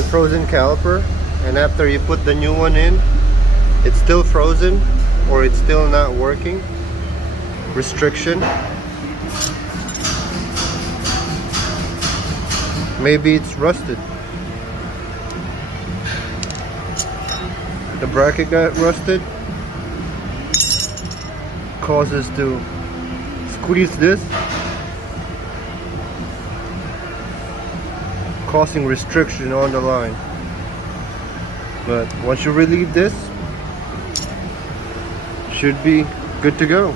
a frozen caliper, and after you put the new one in, it's still frozen or it's still not working, restriction, maybe it's rusted. The bracket got rusted, causes to squeeze this, causing restriction on the line. But once you relieve this, should be good to go.